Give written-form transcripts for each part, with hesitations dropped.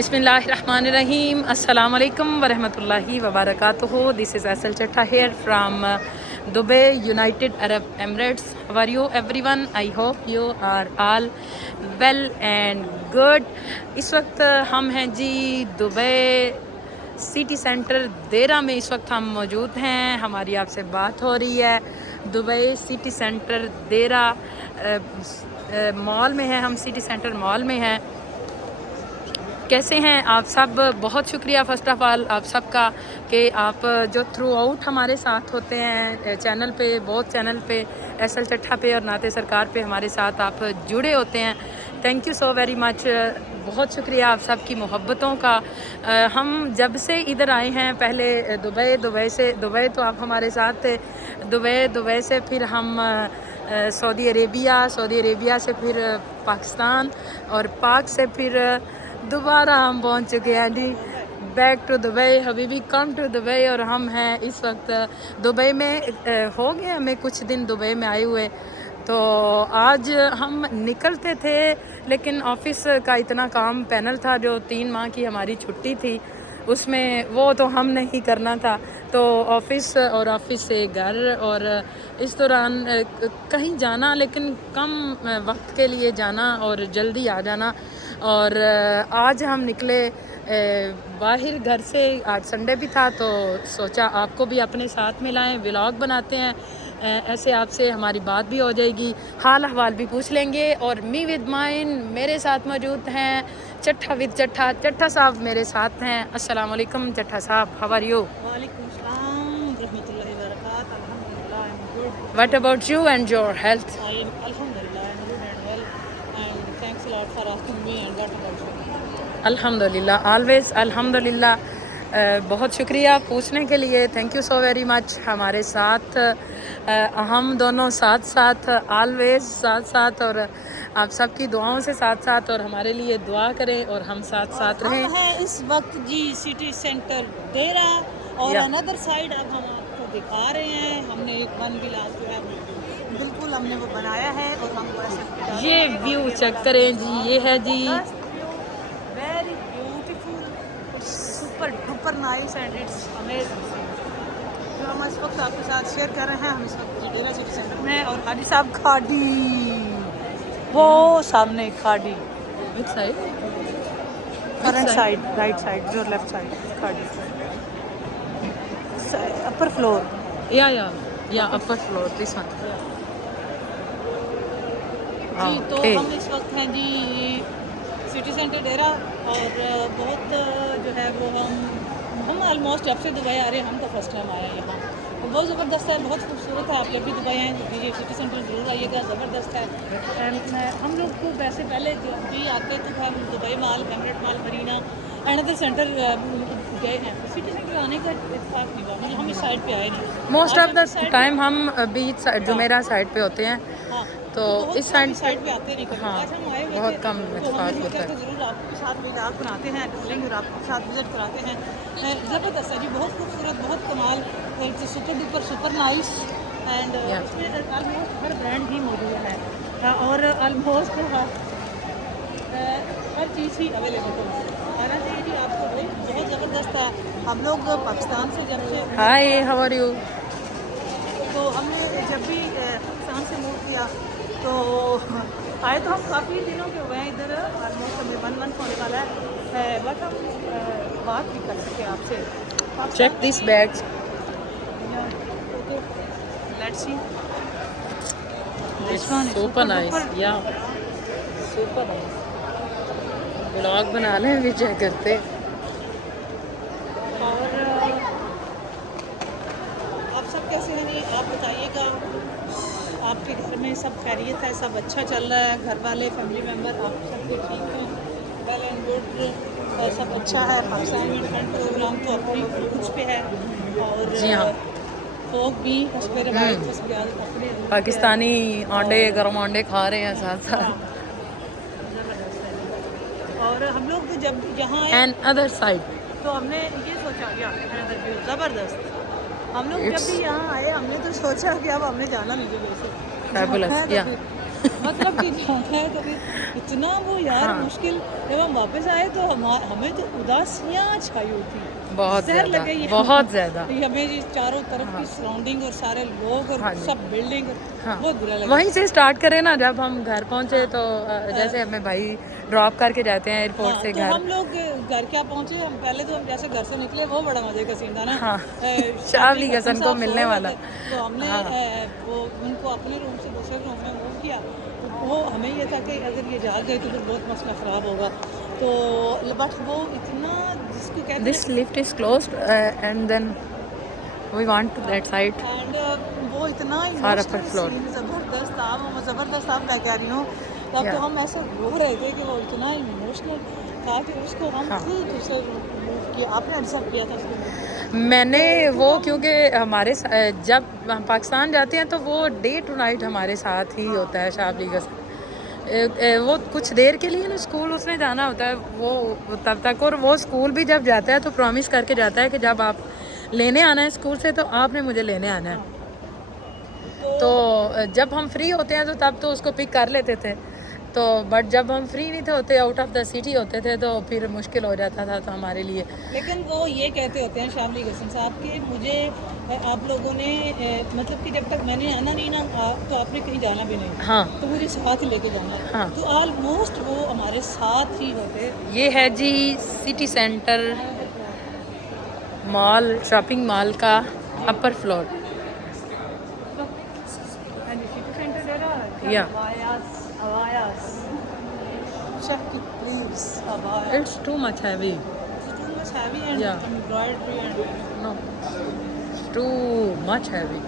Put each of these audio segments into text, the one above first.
Bismillahirrahmanirrahim. Assalamu alaikum wa rahmatullahi wa barakatuh. This is Asal Chatta here from Dubai, United Arab Emirates. How are you everyone? I hope you are all well and good. इस वक्त हम हैं जी Dubai city centre देरा में। इस वक्त हम मौजूद हैं, हमारी आपसे बात हो रही है। दुबई सिटी सेंटर देरा मॉल में है, हम सिटी सेंटर मॉल में हैं। कैसे हैं आप सब? बहुत शुक्रिया फ़र्स्ट ऑफ़ ऑल आप सब का कि आप जो थ्रू आउट हमारे साथ होते हैं चैनल पे, बहुत चैनल पे, एसएल चट्ठा पे और नाते सरकार पे हमारे साथ आप जुड़े होते हैं। Thank you so very much. बहुत शुक्रिया आप सब की मोहब्बतों का। हम जब से इधर आए हैं, पहले दुबई तो आप हमारे साथ थे। दुबई से फिर हम सऊदी अरेबिया से फिर पाकिस्तान और पाक से फिर दोबारा हम पहुंच चुके हैं जी बैक टू दुबई। हबीबी कम टू दुबई। और हम हैं इस वक्त दुबई में। हो गए हमें कुछ दिन दुबई में आए हुए, तो आज हम निकलते थे लेकिन ऑफ़िस का इतना काम पैनल था, जो 3 माह की हमारी छुट्टी थी उसमें वो तो हम नहीं करना था, तो ऑफ़िस और ऑफ़िस से घर और इस दौरान कहीं जाना, लेकिन कम वक्त के लिए जाना और जल्दी आ जाना। और आज हम निकले बाहर घर से। आज संडे भी था तो सोचा आपको भी अपने साथ मिलाएं, व्लॉग बनाते हैं। ऐसे आपसे हमारी बात भी हो जाएगी, हाल अहवाल भी पूछ लेंगे। और मी विद माइन मेरे साथ मौजूद हैं चट्ठा विद चट्ठा। चट्ठा साहब मेरे साथ हैं। अस्सलाम वालेकुम चट्ठा साहब, हाउ आर यू? वालेकुम सलाम रहमतुल्लाहि व बरकातहू। अल्हम्दुलिल्लाह, I am good. What about you and your health? अल्हम्दुलिल्लाह, I am good and well and thanks a lot for asking me and what about you? अल्हम्दुलिल्लाह, ऑलवेज़ अल्हम्दुलिल्लाह। बहुत शुक्रिया पूछने के लिए, thank you so very much. हमारे साथ हम दोनों साथ ऑलवेज़ साथ और आप सबकी दुआओं से साथ और हमारे लिए दुआ करें और हम साथ रहें। हम हैं इस वक्त जी सिटी सेंटर देरा और अनदर साइड अब हम आपको दिखा रहे हैं। हमने एक वन विलास जो है बिल्कुल हमने वो बनाया है और हम ऐसे ये व्यू चेक करें जी, ये है जी very beautiful, super duper nice and it's amazing. जो हम इस वक्त आपके साथ शेयर कर रहे हैं, हम इस वक्त डेरा सिटी सेंटर में हैं और हाजी साहब खाड़ी वो सामने खाड़ी which side? Front side, right side, जो लेफ्ट साइड खाड़ी, अपर फ्लोर। या अपर फ्लोर दिस वन। जी तो हम इस वक्त हैं जी सिटी सेंटर डेरा और बहुत जो है वो हम ऑलमोस्ट जब से दुबई आ रहे हैं, हम तो फर्स्ट टाइम आए हैं यहाँ। बहुत ज़बरदस्त है, बहुत खूबसूरत है। आप जब भी दुबई हैं ये सिटी सेंटर ज़रूर आइएगा, ज़बरदस्त है। एंड हम लोग को वैसे पहले जब भी आते तो हम Dubai mall, Emirate mall, Marina and other centre गए हैं। सिटी सेंटर आने का इत्तेफाक नहीं हुआ, मतलब हम इस साइड पे आए नहीं। मोस्ट ऑफ द टाइम हम बीच साइड जुमेरा साइड पे होते हैं, हाँ तो इस साइड पे आते नहीं कभी। हाँ, आज हम आए हुए बहुत थे, कम तो इत्तेफाक हमने होता सोचा है। कि ज़रूर आपके साथ व्लॉग बनाते हैं, ढूंढेंगे और आपके साथ विजिट कराते हैं। ज़बरदस्त है जी, बहुत खूबसूरत, बहुत कमाल, super duper super nice and इसमें ऑलमोस्ट हर ब्रांड ही मौजूद है और ऑलमोस्ट हर चीज़ ही अवेलेबल है। आना चाहिए जी आपको, बहुत ज़बरदस्त है। हम लोग पाकिस्तान से जब से हाय, हाउ आर यू? तो हमने जब भी पाकिस्तान से मूव किया तो आए तो हम काफ़ी दिनों के हुए हैं इधर, ऑलमोस्ट हमें 1 मंथ होने वाला है, बट हम बात भी कर सकते हैं आपसे। Check this bags. Let's see, super nice, या सुपर नाइस। व्लॉग बना लें भी चेक करते। और आप सब कैसे हैं जी? आप बताइएगा, आपके घर में सब खैरियत है, सब अच्छा चल रहा है? घर वाले, फैमिली मेम्बर, आप सब भी ठीक हैं? वेल एंड गुड और सब अच्छा है। पाकिस्तान में फ्रंट प्रोग्राम तो अपनी कुछ पे है और जी हाँ, फोक भी उस पर रवायत अपने पाकिस्तानी अंडे, गर्म अंडे खा रहे हैं साथ। ज़बरदस्त है। और हम लोग जब यहाँ आए एंड अदर साइड तो हमने ये सोचा कि ज़बरदस्त, हम लोग जब भी यहाँ आए हमने तो सोचा कि अब हमने जाना नहीं है वैसे। फैबुलस, या मतलब कि जाना है तो फिर इतना वो यार हाँ। मुश्किल। जब हम वापस आए तो हमें तो उदासियाँ छाई हुई थी, बहुत जहर ज़्यादा, लगे ये बहुत ज़्यादा। ये हमें जी चारों तरफ हाँ। की सराउंडिंग और सारे लोग और हाँ जी। सब बिल्डिंग हाँ, बहुत बुरा लगा। वहीं से स्टार्ट करें ना। जब हम घर पहुँचे हाँ। तो जैसे हमें भाई ड्रॉप करके जाते हैं एयरपोर्ट हाँ, से तो घर। हम लोग घर क्या पहुँचे, हम पहले तो हम जैसे घर से निकले वो बड़ा मज़े का सीन था ना। हाँ, शाबली शाबली हसन हसन को साहब मिलने सोए हुए वाला। थे, तो हमने हाँ। वो उनको अपने रूम से दूसरे रूम में मूव किया। तो वो हमें ये था कि अगर ये जाग गए तो फिर बहुत मसला ख़राब होगा। तो बट वो इतना जिसको कहते this lift is closed and then we want to that side हैं एंड वो इतना for upper emotional floor. Scene ज़बरदस्त था। वो ज़बरदस्त आप मैं कह रही हूँ। तब या तो हम ऐसे रो रहे थे कि वो इतना इमोशनल था कि उसको हम हाँ। खुद दूसरे मूव किया। आपने एक्सेप्ट किया था उसको? मैंने वो क्योंकि हमारे जब हम पाकिस्तान जाते हैं तो वो डे टू नाइट हमारे साथ ही होता है शाबली का। वो कुछ देर के लिए ना स्कूल उसने जाना होता है वो तब तक। और वो स्कूल भी जब जाता है तो प्रॉमिस करके जाता है कि जब आप लेने आना है स्कूल से तो आपने मुझे लेने आना है। तो जब हम फ्री होते हैं तो तब तो उसको पिक कर लेते थे। तो बट जब हम फ्री नहीं थे होते, आउट ऑफ द सिटी होते थे, तो फिर मुश्किल हो जाता था तो हमारे लिए। लेकिन वो ये कहते होते हैं शाबली हसन साहब कि मुझे आप लोगों ने मतलब कि जब तक मैंने आना नहीं ना तो आपने कहीं जाना भी नहीं, हाँ तो मुझे साथ ही लेके जाना। हाँ। तो ऑलमोस्ट वो हमारे साथ ही होते। ये है जी city centre mall, shopping mall का अपर फ्लोर। सिटी सेंटर दे रहा है या अवायास check it please अवायास। It's too much heavy. Too much heavy and Yeah. embroidery and no, too much heavy.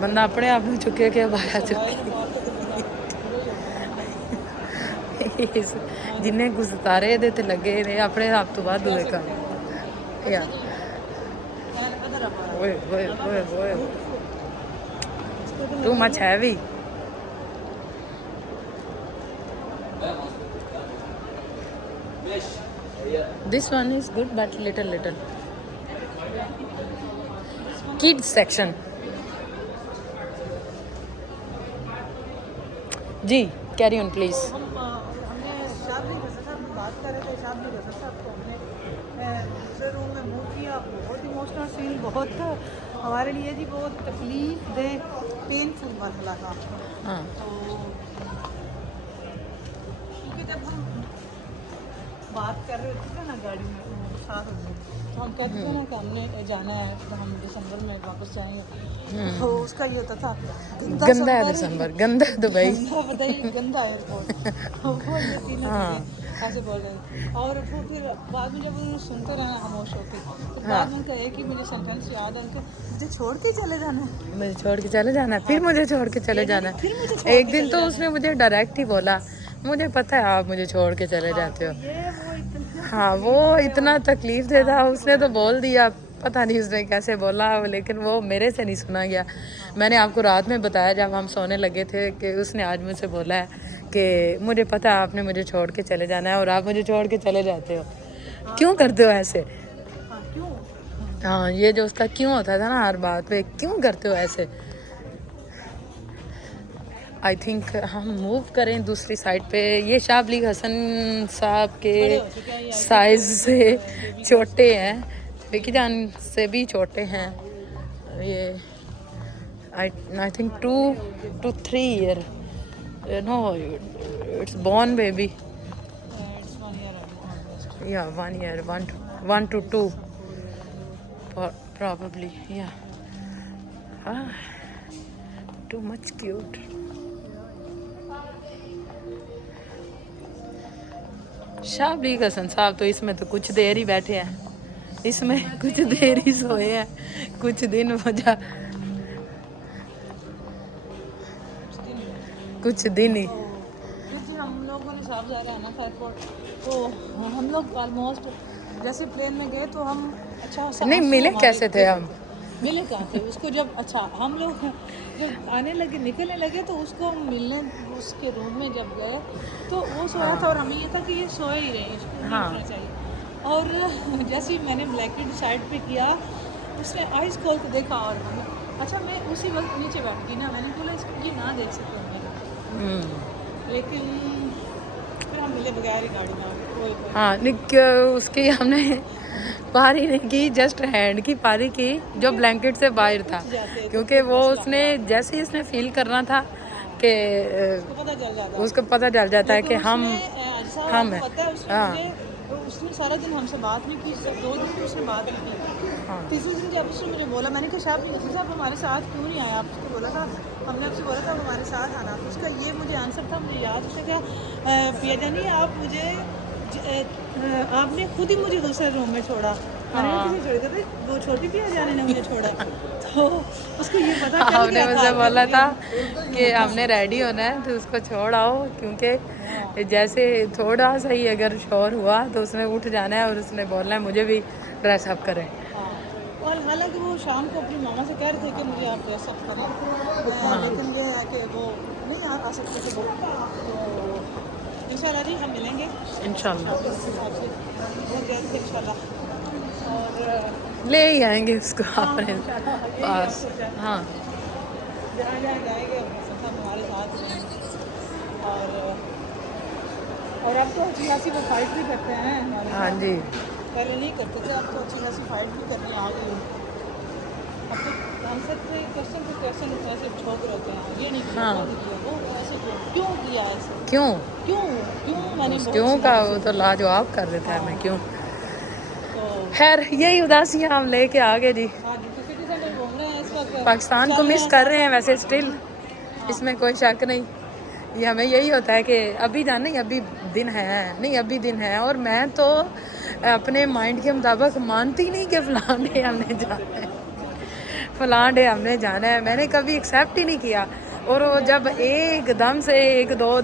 बंदा अपने आप में चुके के बाहर चुके जिन्हें गुस्तारे ਇਹਦੇ ਤੇ ਲੱਗੇ ਨੇ ਆਪਣੇ ਆਪ ਤੋਂ ਵੱਧ ਹੋਏ ਕੰਮ। या ओए ओए ओए ओए too much heavy. This one is good but little kids section। जी कैरी ऑन प्लीज। हमने शाबली हसन साहब में बात कर रहे थे। शाबली हसन साहब को हमने दूसरे रूम में मूव किया। बहुत इमोशनल सीन, बहुत हमारे लिए जी बहुत तकलीफ दे पेनफुल मरहला था। हाँ तो क्योंकि जब हम बात कर रहे थे ना गाड़ी में साथ में, तो हम कहते थे ना कि हमने जाना है तो हम दिसंबर में वापस जाएंगे। तो उसका ये होता था गंदा है दिसंबर, गंदा दुबई। गंदा बताइए, गंदा एयरपोर्ट। वो ये तीनों हाँ। चीज़ें ऐसे बोल रहे हैं। और वो फिर बाद में जब उन्होंने सुनते रहना खामोश होते, फिर हाँ। बाद में उनका एक ही मुझे सेंटेंस याद है कि मुझे छोड़ के चले जाना है। मुझे छोड़ के चले जाना है, फिर मुझे छोड़ के चले जाना है। फिर मुझे छोड़ एक के दिन चले तो जाना उसने मुझे डायरेक्ट ही बोला, मुझे पता है आप मुझे छोड़ के चले जाते हो। ये वो इतना हाँ वो इतना तकलीफ देता, उसने तो बोल दिया, पता नहीं उसने कैसे बोला, लेकिन वो मेरे से नहीं सुना गया। मैंने आपको रात में बताया जब हम सोने लगे थे कि उसने आज मुझसे बोला है कि मुझे पता है आपने मुझे छोड़ के चले जाना है और आप मुझे छोड़ के चले जाते हो, क्यों करते हो ऐसे। हाँ, क्यों? हाँ ये जो उसका क्यों होता था ना हर बात पे, क्यों करते हो ऐसे। आई थिंक हम मूव करें दूसरी साइड पे। ये शाबली हसन साहब के साइज से छोटे हैं, विकी जान से भी छोटे हैं ये। I think 2 to 3 year, no it's born baby. It's 1 year almost. या 1 year, 1 to 2 probably, yeah. Too much cute. शाबली Hasan साहब तो इसमें तो कुछ देर ही बैठे हैं, इसमें कुछ देर ही सोए हैं, कुछ दिन वजह कुछ दिन ही। फिर जी हम लोगों ने साहब ज़ाहिर आना था एयरपोर्ट, तो हम लोग ऑलमोस्ट जैसे प्लेन में गए तो हम अच्छा नहीं मिले कैसे थे हम। मिले कहाँ थे उसको जब अच्छा हम लोग जब आने लगे निकलने लगे तो उसको हम मिलने उसके रूम में जब गए तो वो सोया था और हमें ये था कि ये सोए ही रहे, इसको नहीं हाँ। उठना चाहिए। और जैसे ही मैंने ब्लैकेट साइड पे किया उसने आइस खोल के देखा और अच्छा मैं उसी वक्त नीचे बैठ गई ना, मैंने बोला इसको ये ना देख सकते हैं, लेकिन फिर हम मिले बगैर ही गाड़ी में। हाँ, उसकी हमने पारी नहीं की, जस्ट हैंड की पारी की जो ब्लैंकेट से बाहर था, क्योंकि वो उसने जैसे ही उसने फील करना था कि उसको पता चल जाता है कि हम हैं। हाँ उसने सारा दिन हमसे बात नहीं की, सिर्फ 2 दिन की उसने बात नहीं की। हाँ। तीसरे दिन जब उसने मुझे बोला, मैंने कहा साहब हमारे साथ क्यों नहीं आया? आपको बोला था, हमने आपसे बोला था हमारे साथ आना। तो उसका ये मुझे आंसर था, मुझे याद। उसने कहा पिया जानी आप मुझे आपने खुद ही मुझे दूसरे रूम में छोड़ा। मैंने कहा किसे छोड़ दिया? वो छोटी पिया जानी ने मुझे छोड़ा। तो उसको ये पता चल हमने गया मुझसे था बोला था कि हमने रेडी होना है तो उसको छोड़ आओ, क्योंकि जैसे थोड़ा सा ही अगर शोर हुआ तो उसने उठ जाना है और उसने बोलना है मुझे भी ड्रेस अप करें। हाँ। और हालांकि वो शाम को अपनी मामा से कह रहे थे कि मुझे आप ड्रेस अप करें, लेकिन ये है कि वो नहीं आ सकते थे। वो तो इंशाल्लाह जी हम मिलेंगे इंशाल्लाह, बहुत जल्द इंशाल्लाह। और ले ही आएंगे उसको अपने पास। हाँ जहाँ जहाँ जाएंगे सब हमारे साथ रहेंगे। और अब तो अच्छी खासी वो फाइट भी करते हैं हमारे हाँ साथ। जी, पहले नहीं करते थे, अब तो अच्छी खासी फाइट भी करने आ गई। अब तो हम सबसे क्वेश्चन पे क्वेश्चन ऐसे ठोक रहते हैं, ये नहीं किया, हाँ। वो नहीं किया, वो ऐसे क्यों किया ऐसे, क्यों क्यों क्यों मैंने बहुत क्यों सुना का है। वो तो लाजवाब कर देता है, मैं क्यों। तो खैर यही उदासियाँ हम लेके आगे जी। हाँ जी, तो सिटी सेंटर घूम रहे हैं इस वक्त। पाकिस्तान को मिस कर रहे हैं वैसे स्टिल, इसमें कोई शक नहीं। ये हमें यही होता है कि अभी जाना, नहीं अभी दिन है, नहीं अभी दिन है। और मैं तो अपने माइंड के मुताबिक मानती नहीं कि फ़लाँ डे हमने जाना है, फ़लाँ डे हमने जाना है। मैंने कभी एक्सेप्ट ही नहीं किया। और वो जब एकदम से 1 2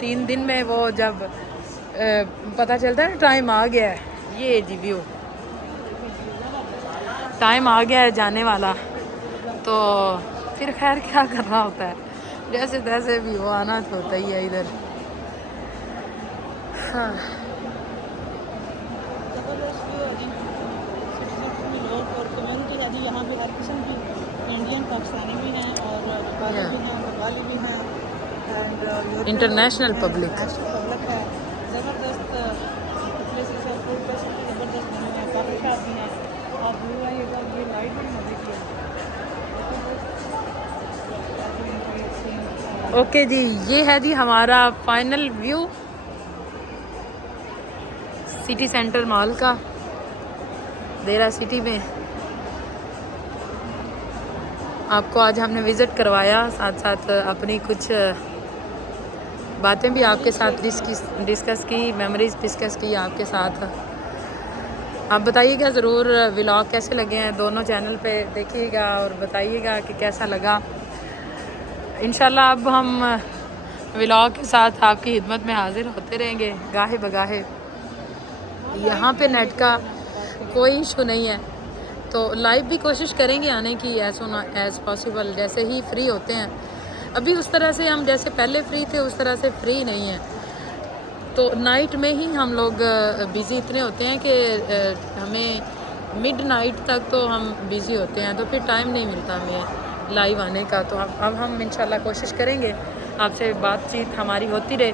3 दिन में वो जब पता चलता है टाइम आ गया है, ये जी व्यू टाइम आ गया है जाने वाला, तो फिर खैर क्या करना होता है, जैसे तैसे भी वो आना तो होता ही है इधर। हाँ ज़बरदस्त व्यू है जी। सिटी सेंटर में लोग और कम्युनिटी है जी, यहाँ पे हर किस्म की इंडियन पाकिस्तानी भी हैं और नेपाली भी हैं, बंगाली भी हैं, एंड इंटरनेशनल पब्लिक। पब्लिक है। ज़बरदस्त प्लेसेस है, फूड प्लेसेस भी ज़बरदस्त बने हुए हैं, काफ़ी शॉप भी हैं। आप व्यू आइएगा, ये लाइट बड़ी मजे की है। ओके जी, ये है जी हमारा final view city centre mall का, देरा सिटी में। आपको आज हमने विज़िट करवाया, साथ साथ अपनी कुछ बातें भी आपके साथ डिस्कस की, मेमोरीज डिस्कस की आपके साथ। आप बताइएगा ज़रूर व्लॉग कैसे लगे हैं, दोनों चैनल पे देखिएगा और बताइएगा कि कैसा लगा। इंशाल्लाह अब हम व्लॉग के साथ आपकी खिदमत में हाजिर होते रहेंगे गाहे बगाहे। यहाँ पे नेट का कोई इशू नहीं है, तो लाइव भी कोशिश करेंगे आने की एज़ पॉसिबल, जैसे ही फ्री होते हैं। अभी उस तरह से हम जैसे पहले फ्री थे उस तरह से फ्री नहीं है, तो नाइट में ही हम लोग बिज़ी इतने होते हैं कि हमें मिड नाइट तक तो हम बिज़ी होते हैं, तो फिर टाइम नहीं मिलता हमें लाइव आने का। तो अब हम इंशाल्लाह कोशिश करेंगे आपसे बातचीत हमारी होती रहे।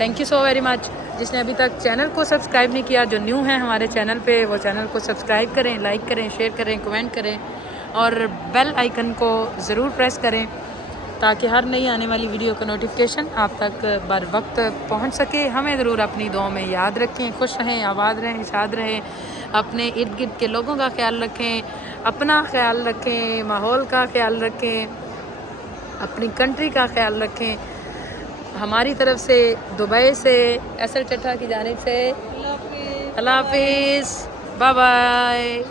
Thank you so very much. जिसने अभी तक चैनल को सब्सक्राइब नहीं किया, जो न्यू है हमारे चैनल पे, वो चैनल को सब्सक्राइब करें, लाइक करें, शेयर करें, कमेंट करें और बेल आइकन को ज़रूर प्रेस करें ताकि हर नई आने वाली वीडियो का नोटिफिकेशन आप तक बर वक्त पहुँच सके। हमें ज़रूर अपनी दुआओं में याद रखें। खुश रहें, आबाद रहें, शाद रहें, अपने इर्द गिर्द के लोगों का ख्याल रखें, अपना ख्याल रखें, माहौल का ख्याल रखें, अपनी कंट्री का ख्याल रखें। हमारी तरफ से दुबई से एसएल चट्टा की जानिब से अल्लाह हाफिज़, बाय बाय।